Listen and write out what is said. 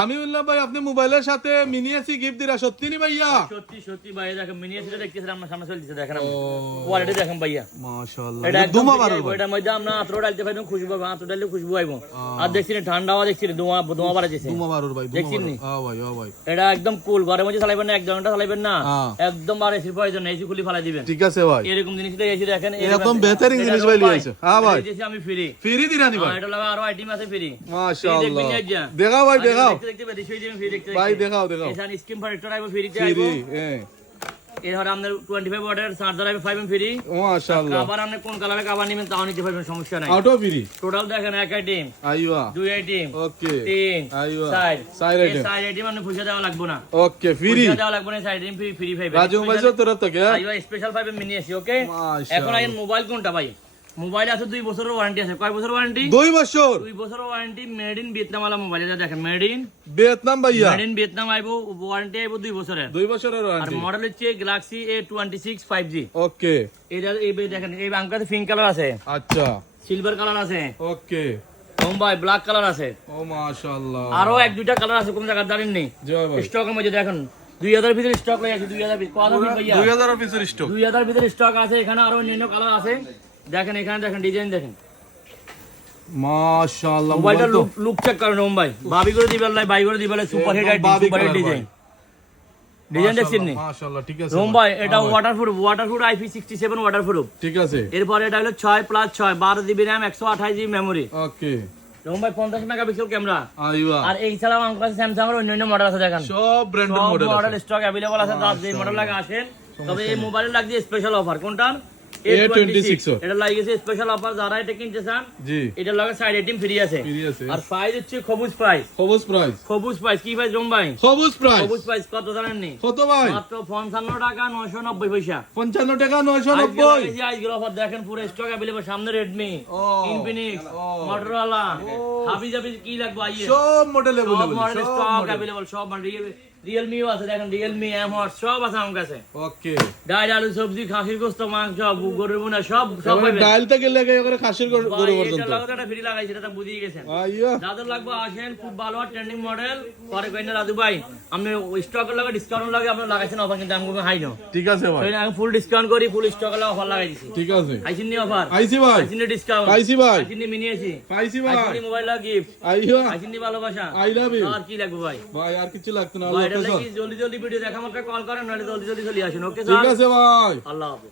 আমি বললাম ভাই আপনি মোবাইলের সাথে মিনি এসি গিফট দিরা সত্যি নি ভাইয়া? সত্যি সত্যি ভাই দেখেন মিনি এসিটা দেখতেছেন আমরা সামনে চলতেছে দেখেন কোয়ালিটি দেখেন ভাইয়া মাশাআল্লাহ এটা একদম দুমা বারো এটার মধ্যে আমরা আতর ডালতে পারবেন খুশবু পাবেন আতর ডাললে খুশবু আইবো আর দেখছেন ঠান্ডা হাওয়া দেখছেন ধোঁয়া বাড়াইছে দুমা বারোর ভাই দেখছেন নি ভাই এটা একদম কুল ঘরের মধ্যে চালাবেন না 1 ঘন্টা চালাবেন না একদম আর এসির প্রয়োজন নেই এসি খুলি ফালাই দিবেন ঠিক আছে ভাই এরকম জিনিসটা এসি দেখেন এরকম বেহতরিন জিনিস ভাই লিয়েছে হ্যাঁ ভাই দিয়েছি আমি ফ্রি ফ্রি দিরানি ভাই এটা লাগা আরো আইটেম আছে ফ্রি মাশাআল্লাহ দেখাও ভাই দেখাও দেখতে পাচ্ছি সেই যে ফ্রি দেখতে ভাই দেখাও এখানে স্ক্রিন প্রোটেক্টর আইবো ফ্রি তে আইবো এর হরে আমাদের 25 ওয়াটের চার্জার আইবো 5 এম ফ্রি মাশাআল্লাহ আবার আপনি কোন কালারে কভার নেবেন তাও নিতে পারবেন সমস্যা নাই আউটো ফ্রি টোটাল দেখেন এক আইটেম আইবা 2 আইটেম ওকে 3 আইবা 4 আইটেম 4 আইটেম মানে পয়সা দেওয়া লাগবে না ওকে ফ্রি পয়সা দেওয়া লাগবে না 4 আইটেম ফ্রি পাইবেন রাজু ভাই তোরা তো কে আইবা special 5 M mini AC okay এখন আইন মোবাইল কোনটা ভাই মোবাইল আছে 2 বছরের ওয়ারেন্টি আছে কয় বছরের ওয়ারেন্টি 2 বছর 2 বছরের ওয়ারেন্টি মেড ইন ভিয়েতনাম वाला মোবাইল এটা দেখেন মেড ইন ভিয়েতনাম ভাইয়া মেড ইন ভিয়েতনাম আইবো ওয়ারেন্টি আইবো 2 বছরের 2 বছরের আর ওয়ারেন্টি মডেল হচ্ছে গ্যালাক্সি A26 5G ওকে এটা এই দেখেন এই বাংকাতে পিঙ্ক কালার আছে আচ্ছা সিলভার কালার আছে ওকে মুম্বাই ব্ল্যাক কালার আছে ও মাশাআল্লাহ আরো এক দুইটা কালার আছে কোন জায়গা জানেন নি জয় ভাই স্টকের মধ্যে দেখেন 2000 ভিতরে স্টক লাগে 2000 ভিতরে কত দিন ভাইয়া 2000 এর পিছর স্টক 2000 ভিতরে স্টক আছে এখানে আরো অন্যান্য কালার আছে দেখেন এখানে দেখেন ডিজাইন দেখেন মাশাআল্লাহ মোবাইলটা লুক চেক করুন মুম্বাই ভাবি করে দিবেন লাই ভাই করে দিবেন super hit super hit design design দেখছেন নি মাশাআল্লাহ ঠিক আছে মুম্বাই এটা ওয়াটারপ্রুফ IP67 ওয়াটারপ্রুফ ঠিক আছে এরপর এটা হলো 6+6 12 জিবি র‍্যাম 128 জিবি মেমরি ওকে মুম্বাই 50 মেগাপিক্সেল ক্যামেরা আইবা আর এই ছাড়াও আমার কাছে স্যামসাং এর অন্যান্য মডেল আছে দেখেন সব ব্র্যান্ডের মডেল মডেল আছে স্টক अवेलेबल আছে যে মডেল লাগে আসেন তবে এই মোবাইলের লাগছে স্পেশাল অফার কোনটা A26 এটা লাগিয়েছে স্পেশাল অফার যারা এটা কিনতে চান জি এটা লাগে সাইড আইটেম ফ্রি আছে আর প্রাইস হচ্ছে সবুজ প্রাইস কি ভাই জম্বাই সবুজ প্রাইস কত জানেন নি কত ভাই মাত্র 55 টাকা 990 পয়সা 55 টাকা 990 আজকের অফার দেখেন পুরো স্টক अवेलेबल সামনে Redmi Infinix Motorola হাবি জাবি কি লাগবে আইয়ে সব মডেল সব মডেল স্টক अवेलेबल সব Realme আছে দেখেন Realme M8 সব আছে আমার কাছে ওকে ডাল আলু সবজি খাসির গোশত মাংস গরুর বোনা সব পাবেন ডাল থেকে লাগে করে খাসির গরু পর্যন্ত এটা লাগাটা ফ্রি লাগাইছে এটা বুঝিয়ে গেছেন আইয়া যাদের লাগবে আসেন খুব ভালো ট্রেন্ডিং মডেল পরে কইনা রাজু ভাই আপনি স্টকের লাগে ডিসকাউন্ট লাগে আপনি লাগাইছেন অফার কিন্তু আমাকে হাই নো ঠিক আছে ভাই আমি ফুল ডিসকাউন্ট করি ফুল স্টকের লাগে অফার লাগাই দিছি ঠিক আছে আইছিন নি অফার আইছি ভাই আইছিন নি ডিসকাউন্ট আইছি ভাই আইছিন নি মিনি এসি আইছি ভাই আইছিন নি মোবাইল লাগে গিফট আইয়া আইছিন নি ভালোবাসা আই লাভ ইউ আর কি লাগবে ভাই ভাই আর কিছু লাগতো না ভাই আল্লাহ এটা কি জলদি ভিডিও দেখা আমাকে কল করেন নাহলে জলদি চলে আসুন ওকে ঠিক আছে ভাই আল্লাহ হাফেজ।